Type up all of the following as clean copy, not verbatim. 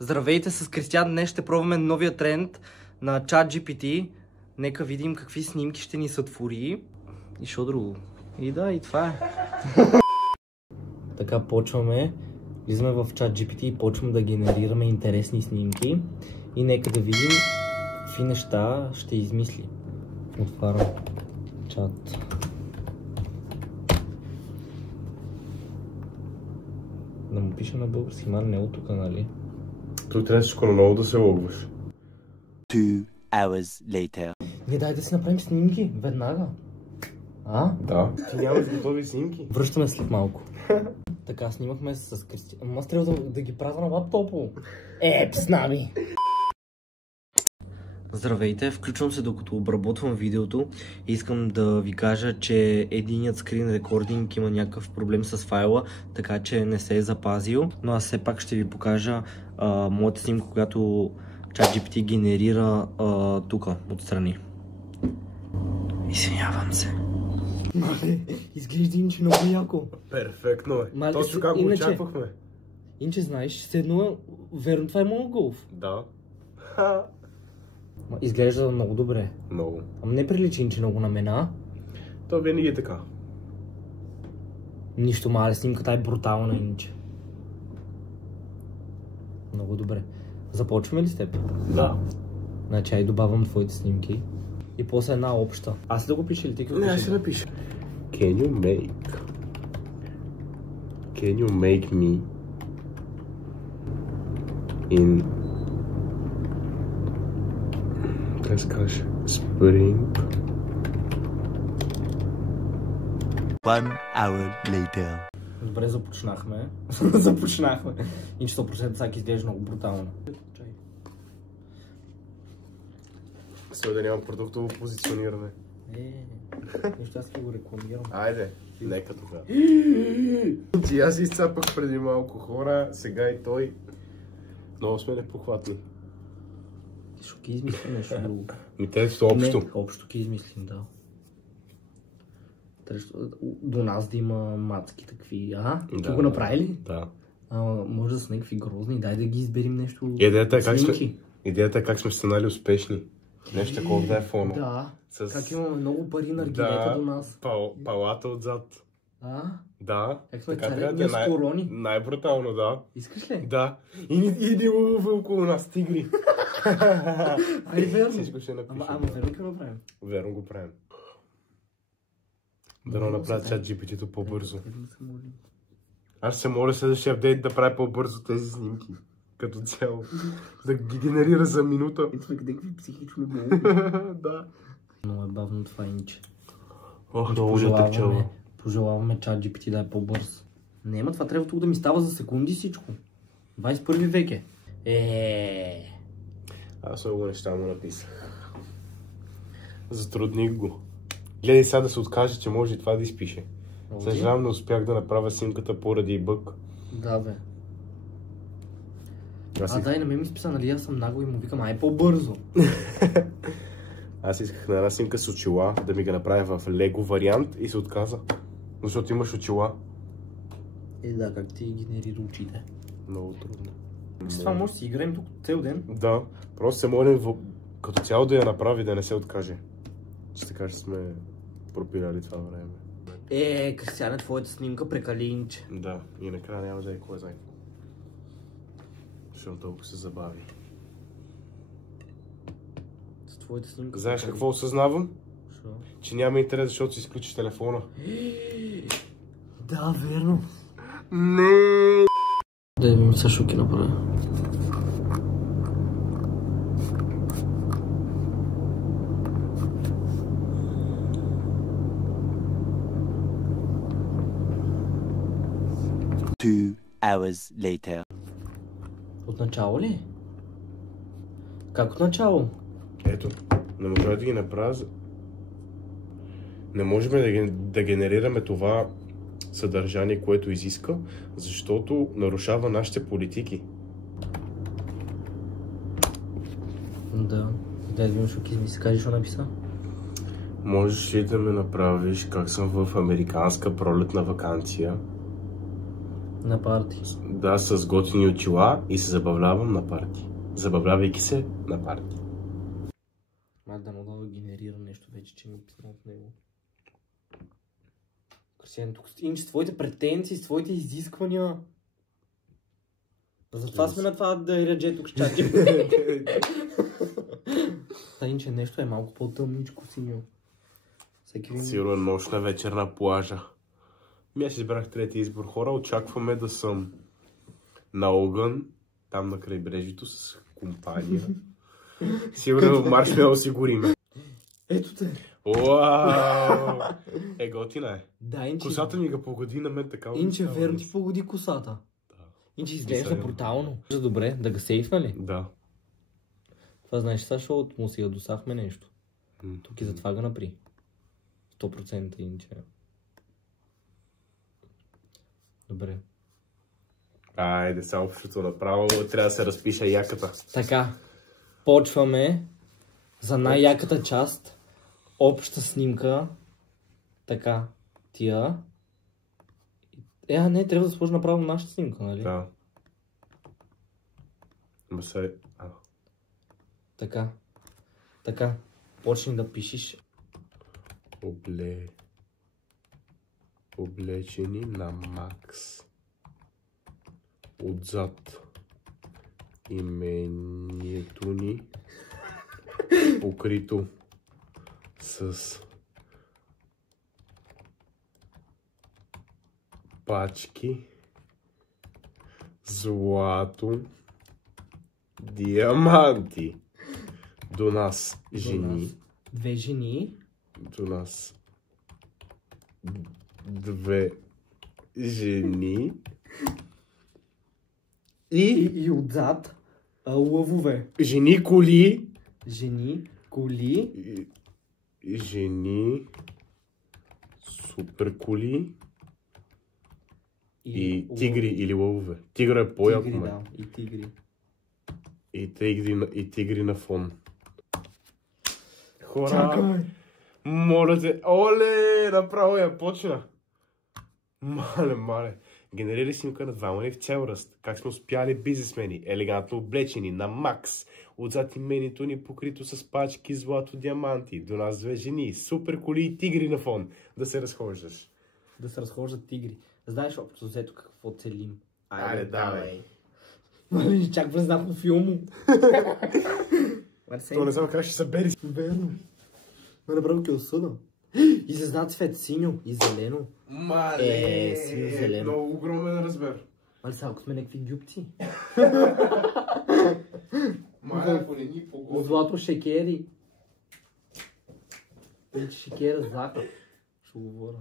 Здравейте, с Кристиан. Днес ще пробваме новия тренд на ChatGPT. Нека видим какви снимки ще ни сътвори. И шо друго. И да, и това е. Така почваме. Влизаме в ChatGPT и почваме да генерираме интересни снимки. И нека да видим какви неща ще измисли. Отварям чат. Да му пиша на български, мали не от тук, нали? Той трябва всичко много да се логваш. 2 hours later. Не, дай да си направим снимки, веднага. А? Да. Ти нямаш готови снимки. Връщаме след малко. Така, снимахме с Кристиан. Аз трябва да ги празя на лаптопо. С нами! Здравейте, включвам се докато обработвам видеото и искам да ви кажа, че единият скрин рекординг има някакъв проблем с файла, така че не се е запазил, но аз все пак ще ви покажа моята снимка, когато ChatGPT генерира тук, отстрани. Извинявам се. Мале, изглежда инче много яко. Перфектно е. Мале, точно как го очаквахме. Инче, знаеш, все едно, верно това е монголов. Да. Изглежда много добре. Много. Ама не прилича инче много на мен, а? То винаги е така. Нищо, мале, снимката е брутална, инче. Много добре. Започваме ли с теб? Да. Значи, ай добавям твоите снимки. И после една обща. Аз да го пиша или ти какво пиша? Не, аз ще напиша. Can you make me in как се кажеш? Spring. 1 hour later. Добре, започнахме. Започнахме. И 100% всяки изглежда много брутално. Сега да няма продуктово позициониране. Нищо аз го рекламирам. Айде, нека тогава. Ти аз изцапах преди малко хора, сега и той. Много сме непохватни. Ти шо ки измислим нещо друго? Те са общо. Не, общо ки измислим, да. До нас да има мацки такви, Ти го направи ли? Да. Може да са някакви грозни, дай да ги изберим нещо. Идеята е как сме станали успешни. Нещо такова да е фоно. Да. Как имаме много пари на аргилета до нас. Палата отзад. Да. Как сме така царят с корони. Най-брутално, да. Искаш ли? Да. И лъвове около нас, тигри. Ай, верно. Всичко ще напишем. Ама верно какво го правим? Верно го правим. Да направят ChatGPT-то по-бързо. Аз се моля следващия апдейт да прави по-бързо тези снимки. Като цяло. Да ги генерира за минута. Ето сме къдекви психично болни. Да. Много е бавно това инче. Много натърчава. Пожелаваме ChatGPT да е по-бърз. Нема, това трябва тук да ми става за секунди всичко. 21 век е. Аз много неща му написах. Затрудних го. Гледай сега да се откаже, че може и това да изпише. Съжалявам, не успях да направя снимката поради бъг. Да, бе. Дай, на мен ми списа, нали аз съм нагло и му викам, ай по-бързо. Аз исках на една снимка с очила да ми ga направи в Лего вариант и се отказа. Защото имаш очила. Да, как ти генерира очите? Много трудно. С това може да си играем тук цел ден. Да, просто се молим като цяло да я направи, да не се откаже. Че така ще сме пропиляли това време. Кристиане, твоята снимка прекали инче. Да, и накрая няма да е кой знае. Защото толкова се забави. С твоята снимка. Знаеш какво осъзнавам? Шо? Че няма интерес, защото си изключиш телефона. Да, верно. Не. Да ми са шоки направя. Two hours later. От начало ли? Как от начало? Ето, не можем да ги направя. Не можем да генерираме това съдържание, което изиска, защото нарушава нашите политики. Да. Дай да видим шокизми, се кажеш, що написа? Можеш ли да ме направиш как съм в американска пролетна ваканция На парти. Да, с готини очила и се забавлявам на парти. Забавлявайки се на парти. Да мога да генерира нещо вече, че ми е писано от него. Кристиан, тук имаш своите претенции, своите изисквания. Затова сме на това да реджи тук щати. Иначе нещо е малко по-тъмничко синьо. Сигурно е нощна вечер на плажа. Аз избрах трети избор. Хора, очакваме да съм на огън, там на крайбрежието с компания. Сигурно маршмело си гориме. Ето те. Уау! Готина е. Да, инче. Косата ми го погоди на мен така. Инче, верно ти погоди косата. Да. Инче, изглежда брутално. Добре, да го сейфна ли? Да. Това знаеш, защото му си ядосахме нещо. Тук и затова го напри. 100% инче. Добре. Айде, само защото направо трябва да се разпиша яката. Така, почваме за най-яката част. Обща снимка. Така, тия. Не, трябва да сложи направо нашата снимка, нали? Да. Така. Така. Почни да пишеш. Облечени на Макс. Отзад имението ни, покрито с пачки злато, диаманти. До нас жени. Две жени. До нас две жени. И отзад лъвове. Жени, коли. Жени, коли. Жени, супер коли. И тигри или лъвове. Тигра е по-яко. Тигри, да. И тигри. И тигри на фон. Хора, Чакай! моля те, оле, направо я почна. Мале. Генерира снимка на двама ни в цял ръст. Как сме успяли бизнесмени, елегантно облечени на Макс. Отзад именито ни покрито с пачки злато, диаманти. До нас две жени, супер коли и тигри на фон. Да се разхождаш. Да се разхождат тигри. Знаеш общо взето какво целим? Айде, давай. Мали, чак влезнах по филму. То не знам как ще се бери. Верно. Ме направо ке осъда. Излезна цвет синьо и зелено. Мале, синьо-зелено. много огромен размер. Али са, ако сме някакви дюбци. Мале, ако не ни погоди. Злато шекери. Вече шекера захар. Ще говоря.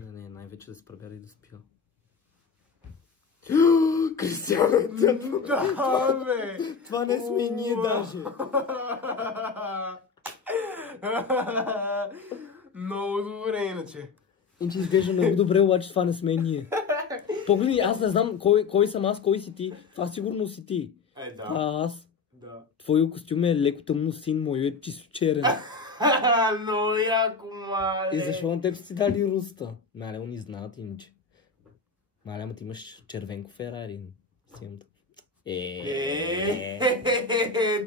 Не, най-вече да се пребяра и да спя. Кристиан! Да, бе! Това не сме и ние даже. Много добре, иначе. Иначе изглежда много добре, обаче това не сме и ние. Погледни, аз не знам кой съм аз, кой си ти. Това сигурно си ти. Да. Аз. Да. Твой костюм е леко тъмно син, мой е чисто черен. Много яко, мале. И защо на теб си дали руста? Мале, они знаят иначе. Мале, ама ти имаш червенко Ферари.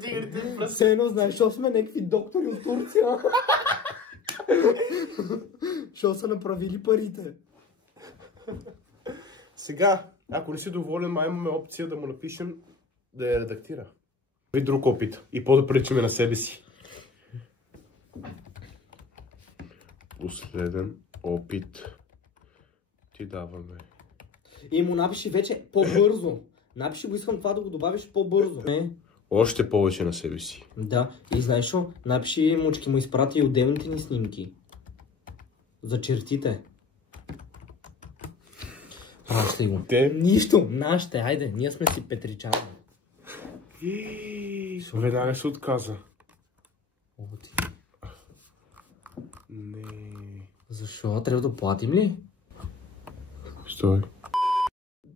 Тигрите в пръст. Все едно знаеш, защото сме някакви доктори от Турция. Защото са направили парите. Сега, ако не си доволен, май имаме опция да му напишем да я редактира. И друг опит. И по-да приличаме на себе си. Последен опит ти даваме. И му напиши вече по-бързо. Напиши го, искам това да го добавиш по-бързо. Още повече на себе си. Да, и знаеш шо? Напиши му, че му изпрати и отделните ни снимки. За чертите. Пращай го. Нищо, нашите, айде, ние сме си петричани. Веднага се отказа. Оти. Не. Защо? Трябва да платим ли? Стой.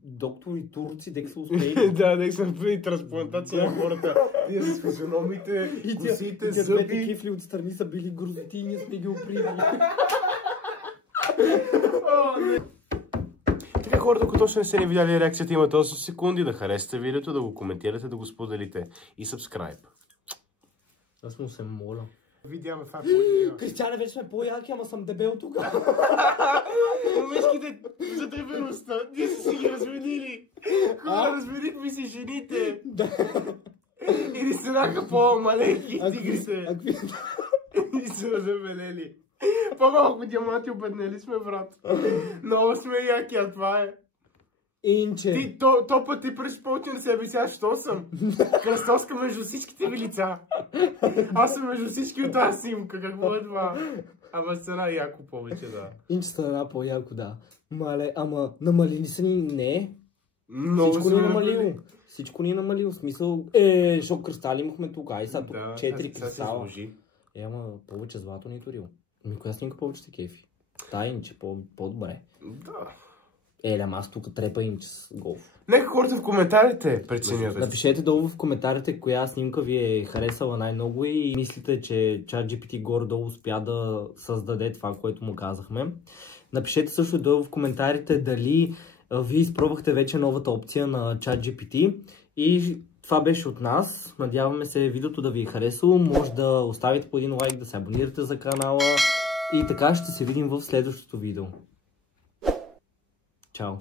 Доктори турци, дек са успели. Да, дек са успели трансплантация на хората. Тия с физиономите, косите, зъби. зъби. Кифли отстрани са били грозоти и ние сме ги оприли. Така хора, докато още не сте ни видяли реакцията, имате 8 секунди да харесате видеото, да го коментирате, да го споделите и subscribe. Аз му се моля. Видяме това по-идея. Кристиане, вече сме по-яки, ама съм дебел тук. Момешките за дебелостта, ние са си ги разменили. Хора, разменихме си жените. И ни станаха по-маленки тигрите. И са разделели. По-малко диаманти обеднели сме, брат. Много сме яки, а това е. Инче. Ти, то път ти преспълчи на себе си, аз що съм? Кръстоска между всичките ви лица. Аз съм между всички от тази симка, какво е това? Ама стана яко повече, да. Инче стана по-яко, да. Мале, ама намалили са ни, не. Много Всичко ни е намалило. Всичко ни е намалило. В смисъл, защото кристали имахме тук, ай сега тук 4 кристала. Ама повече злато ни турил. Ми коя снимка повече те кефи? Та Инче, по-добре. Да. Ама аз тук трепа Инче с голф. Нека хората в коментарите преценят. Напишете долу в коментарите коя снимка ви е харесала най-много и мислите, че ChatGPT горе-долу успя да създаде това, което му казахме. Напишете също долу в коментарите дали вие изпробвахте вече новата опция на ChatGPT. И това беше от нас. Надяваме се видеото да ви е харесало. Може да оставите по един лайк, да се абонирате за канала. И така ще се видим в следващото видео. Чао!